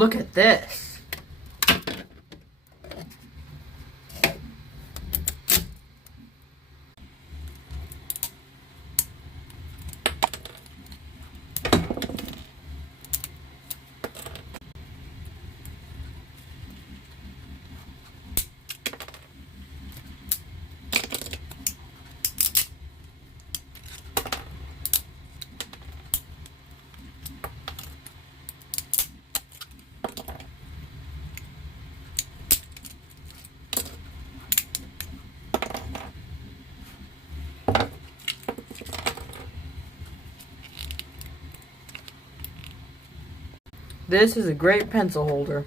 Look at this. This is a great pencil holder.